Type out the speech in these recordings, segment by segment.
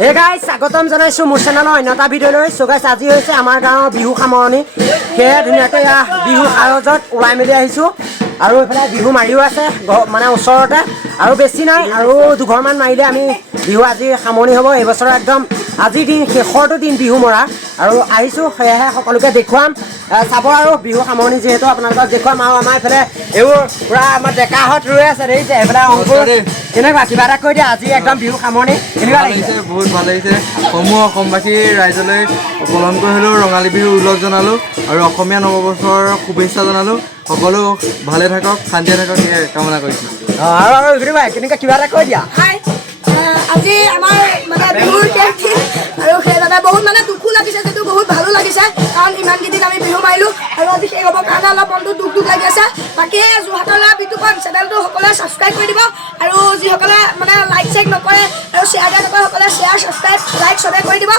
Hey guys স্বাগতম জনাইছোঁ মোৰ চেনেলৰ অন্য এটা ভিডিঅ'লৈ। চ' গাইজ আজি হৈছে আমাৰ গাঁৱৰ বিহু সামৰণি। সেয়ে ধুনীয়াকৈ বিহু আয়োজত ওলাই মেলি আহিছোঁ আৰু এইফালে বিহু মাৰিও আছে মানে ওচৰতে আৰু বেছি নাই আৰু দুঘৰমান মাৰিলে আমি বিহু আজি সামৰণি হ'ব। এইবছৰৰ একদম আজিৰ দিন শেষৰটো দিন বিহু মৰা আৰু আহিছোঁ সেয়েহে সকলোকে দেখুৱাম চাব আৰু বিহু সামৰণি যিহেতু আপোনালোকক দেখুৱাম আৰু আমাৰ এইফালে এইবোৰ পূৰা আমাৰ ডেকাহঁত ৰৈ আছে দেখিছে এইফালে অংকুৰ কেনেকুৱা কিবা এটা কৈ দিয়া আজি একদম বিহু সামৰণি কেনেকুৱা লাগিছে? বহুত ভাল লাগিছে। সমূহ অসমবাসী ৰাইজলৈ পলমকৈ হ'লেও ৰঙালী বিহু উল্লেখ জনালোঁ আৰু অসমীয়া নৱবৰ্ষৰ শুভেচ্ছা জনালোঁ। সকলো ভালে থাকক শান্তিয়ে থাকক সেয়াই কামনা কৰিছোঁ। আৰু কেনেকুৱা কিবা এটা কৈ দিয়া। আজি আমাৰ মানে বিহুৰ শেষ দিন আৰু সেইবাবে বহুত মানে দুখো লাগিছে যিটো বহুত ভালো লাগিছে কাৰণ ইমানকেইদিন আমি বিহু মাৰিলোঁ আৰু আজি শেষ হ'বৰ কাৰণে অলপ মনটো দুখ লাগি আছে। বাকী যোৰহাটৰ বিতুপন চেনেলটো সকলোৱে ছাবস্ক্ৰাইব কৰি দিব আৰু যিসকলে মানে লাইক চাইক নকৰে আৰু শ্বেয়াৰ নকৰে সকলোৱে শ্বেয়াৰ ছাবস্ক্ৰাইব লাইক চবে কৰি দিব।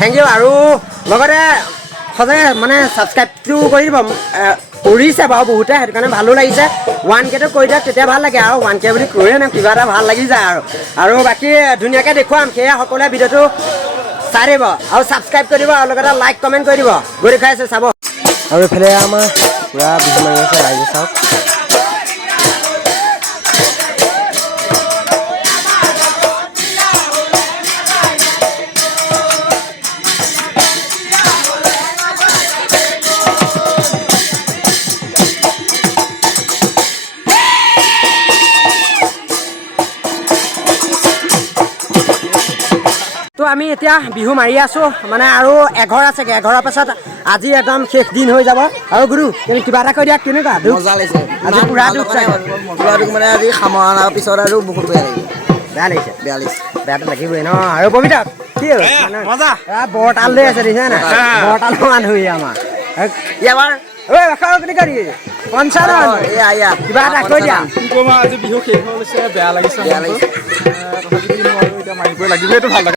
থেংক ইউ আৰু লগতে সদায় মানে ছাবস্ক্ৰাইবটো কৰি দিব কৰিছে বাৰু বহুতে সেইটো কাৰণে ভালো লাগিছে। 1Kটো কৰি দিয়ক তেতিয়া ভাল লাগে আৰু 1K বুলি কৈয়ে নে কিবা এটা ভাল লাগি যায় আৰু বাকী ধুনীয়াকৈ দেখুৱাম সেয়া সকলোৱে ভিডিঅ'টো চাই দিব আৰু ছাবস্ক্ৰাইব কৰি দিব আৰু লগতে লাইক কমেণ্ট কৰি দিব গৈ দেখুৱাই আছে চাব। আৰু এইফালে আমাৰ পূৰা বিহু মাৰি আছে ৰাইজে চাওক। তো আমি এতিয়া বিহু মাৰি আছোঁ মানে আৰু এঘৰ আছেগৈ এঘৰৰ পাছত আজি একদম শেষ দিন হৈ যাব আৰু গুৰু কিবা এটা কৈ দিয়া কেনেকুৱা মজা লাগিছে আজি পূৰা দুখ মানে আজি সামৰণাৰ পিছত আৰু বহুত বেয়া লাগিছে বেয়াটো লাগিবই ন। আৰু ববিতা কি বৰতাল লৈ আছে দেখিছে নাই বৰতাল মানুহ আমাৰ ইয়াৰ কিবা এটা কৈ দিয়া। আজি বিহু শেষ হৈছে বেয়া লাগিছে এতিয়া মাৰিবই লাগিব এইটো ভাল লাগে।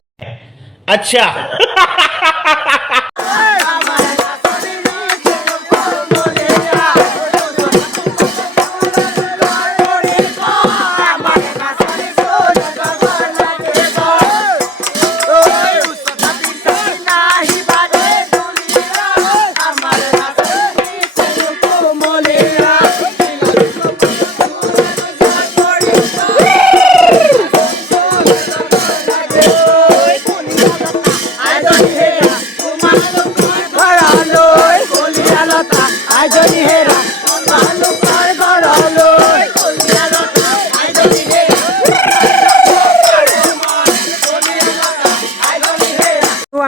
अच्छा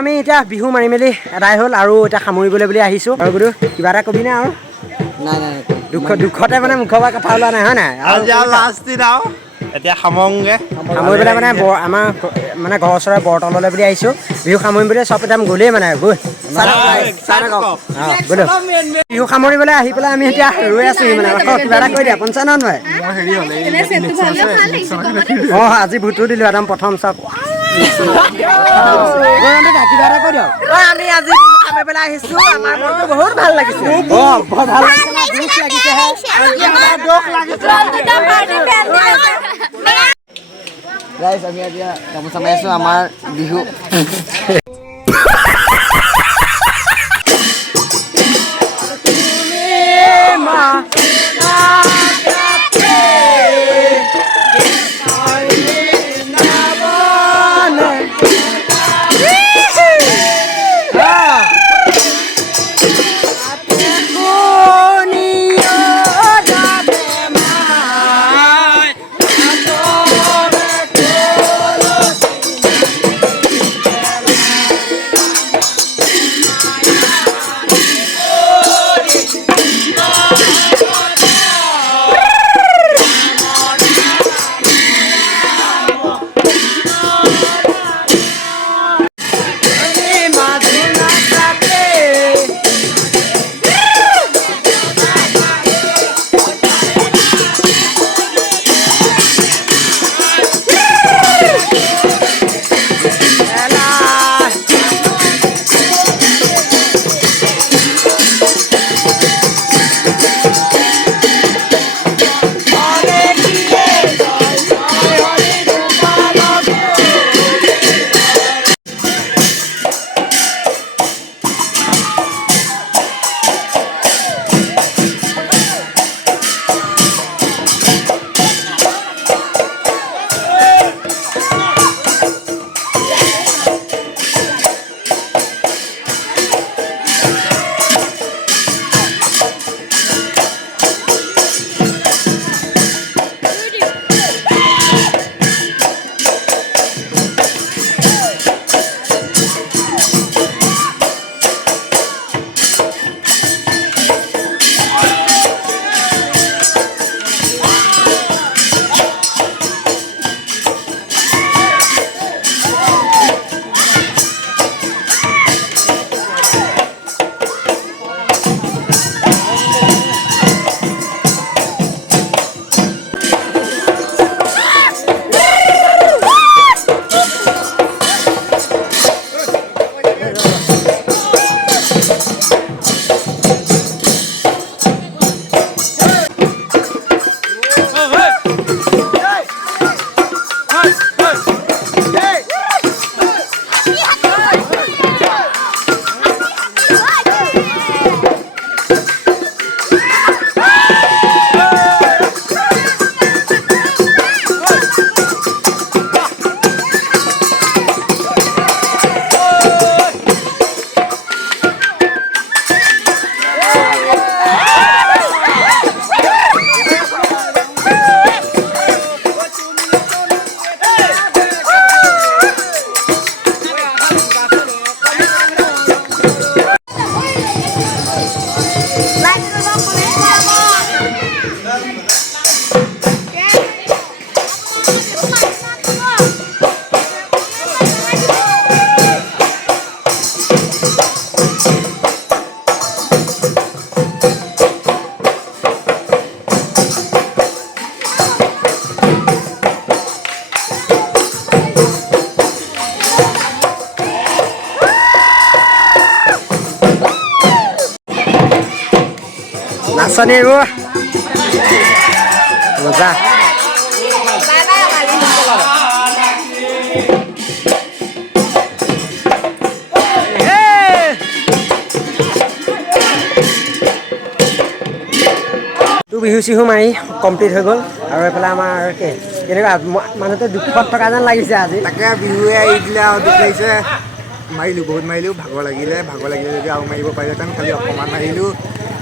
আমি এতিয়া বিহু মাৰি মেলি এদাই হ'ল আৰু এতিয়া সামৰিবলৈ বুলি আহিছোঁ আৰু গুৰু কিবা এটা কবি নে আৰু দুখতে মানে মুখৰ পৰা কথা ওলোৱা নাই হয় নাই लास्ट दिन आओ এতিয়া সামংগে সামৰি পেলাই মানে আমাৰ মানে ঘৰৰ ওচৰৰ বৰতললৈ বুলি আহিছোঁ বিহু সামৰিম বুলি চব একদম গ'লেই মানে গৈ বিহু সামৰিবলৈ আহি পেলাই আমি এতিয়া ৰৈ আছোঁহি মানে কিবা এটা কৈ দিয়া পঞ্চায়ত নহয় অঁ আজি ভোটো দিলোঁ একদম প্ৰথম চব আমি আজি খাই পেলাই আহিছোঁ আমাৰ মনটো বহুত ভাল লাগিছে বৰ ভাল লাগিছে গাইজ আমি এতিয়া গামোচা মাৰি আছোঁ আমাৰ বিহু নাচনী মজা বিহু চিহু মাৰি কমপ্লিট হৈ গ'ল আৰু এইফালে আমাৰ কেনেকুৱা মানুহটো দুখত থকা যেন লাগিছে আজি তাকে বিহুৱে আহি দিলে আৰু দুখ লাগিছে মাৰিলোঁ বহুত মাৰিলোঁ ভাগৰ লাগিলে যদি আৰু মাৰিব পাৰিলেহেঁতেন খালি অকণমান মাৰিলোঁ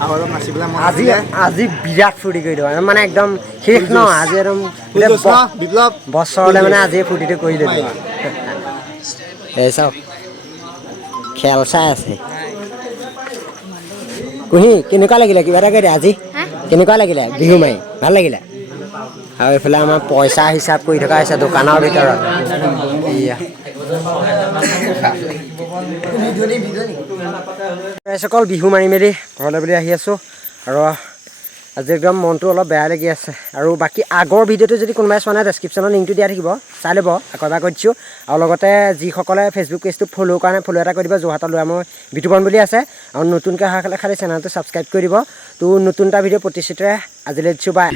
আৰু অলপ নাচিবলৈ মন আজি আজি বিৰাট ফূৰ্তি কৰি দিওঁ মানে একদম শেষ ন আজি একদম বিপ্লৱ বছৰলৈ মানে আজি ফূৰ্তিটো কৰি দিলোঁ এই চাওক খেল চাই আছে কুহি কেনেকুৱা লাগিলে কিবা এটা কৈ দে আজি কেনেকুৱা লাগিলে বিহু মাৰি ভাল লাগিলে আৰু এইফালে আমাৰ পইচা হিচাপ কৰি থকা হৈছে দোকানৰ ভিতৰত অকল বিহু মাৰি মেলি ঘৰলৈ বুলি আহি আছোঁ আৰু আজি একদম মনটো অলপ বেয়া লাগি আছে আৰু বাকী আগৰ ভিডিঅ'টো যদি কোনোবাই চোৱা নাই ডেছক্ৰিপশ্যনত লিংকটো দিয়া থাকিব চাই ল'ব আকৌ এবাৰ কৈ দিছোঁ আৰু লগতে যিসকলে ফেচবুক পেজটো ফ'ল' কাৰণে ফ'ল' এটা কৰি দিব যোৰহাটৰ ল'ৰা মই বিতুপন বুলি আছে আৰু নতুনকৈ অহা খালি চেনেলটো ছাবস্ক্ৰাইব কৰি দিব তো নতুন এটা ভিডিঅ' প্ৰতিশ্ৰুতিৰে আজিলৈ দিছোঁ বাই